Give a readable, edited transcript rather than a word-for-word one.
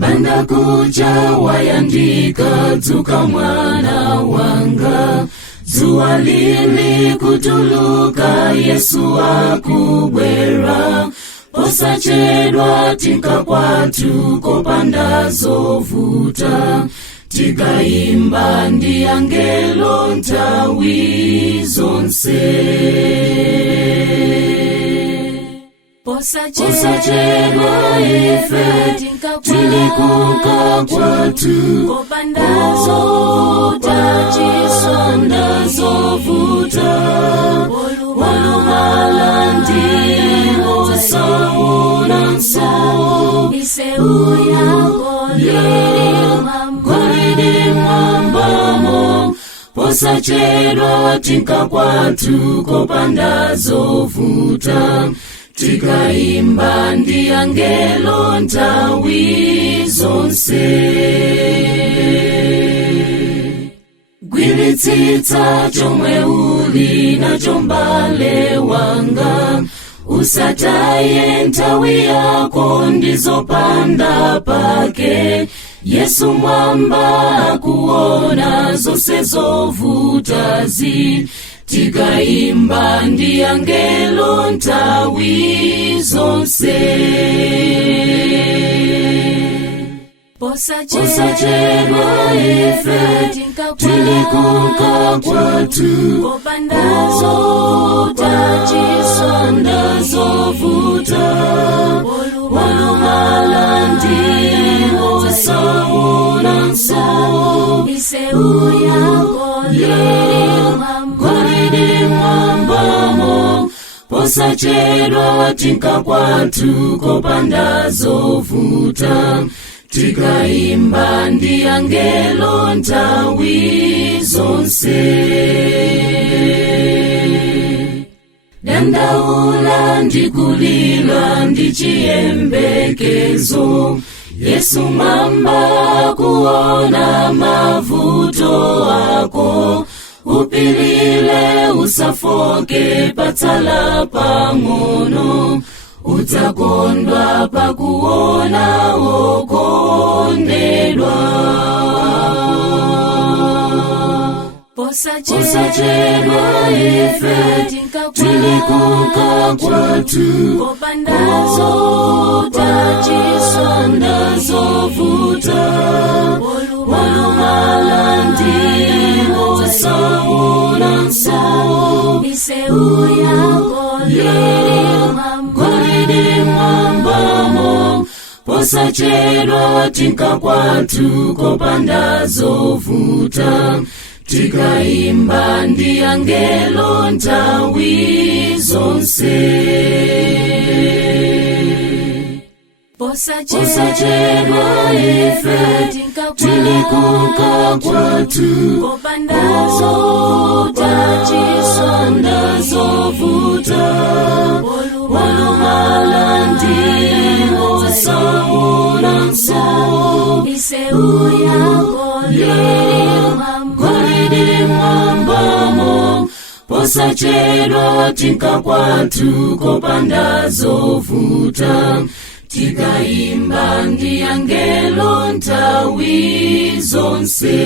banda kucha wayandika, dzuka mwana wanga. Zuwa lili kutuluka, Yesu akubwera. Posachedwa tinka kwatu, kopanda zovuta. Tikaimba ndi angelo nthawi zonse. Posachedwa ife tilikuka kwatu, kopanda zovuta, chisonda zovuta. Walumala ndiwo sauna nso, miseu yako golidi mwambamo. Posachedwa tinka kwatu, kopanda zovuta. Tikaimba ndi angelo nthawi zonse. Gwiritsitsa chomwe uli nacho mbale wanga, usataye nthawi yako ndizopanda pake. Yesu mwamba akuona zonse zovutazi. Tikaimba ndi angelo nthawi zonse. Posachedwa ife tilikuka kwatu, kopanda zovuta, chisonda zovuta. Walumala ndiwo sauna nso, miseu yako golidi mwambamo. Posachedwa tinka kwatu, kopanda zovuta. Tikaimba ndi angelo nthawi zonse. Dandaula ndikulila ndi chiyembekezo, Yesu mwamba kuona mavuto ako. Upilile usafoke patsala pang'ono, udzakondwa pakuona wokondedwa. Posachedwa ife tilikuka kwatu, kopanda zovuta, chisonda zovuta. Walumala ndiwo sauna nso, miseu yako golidi mwambamo. Posachedwa tinka kwatu, kopanda zovuta. Tikaimba ndi angelo nthawi zonse. Posachedwa ife tilikuka kwatu, kopanda zovuta, chisonda zovuta. Walumala ndiwo sauna nso, miseu yako golidi mwambamo. Posachedwa tinka kwatu, kopanda zovuta. Tikaimba ndi angelo nthawi zonse.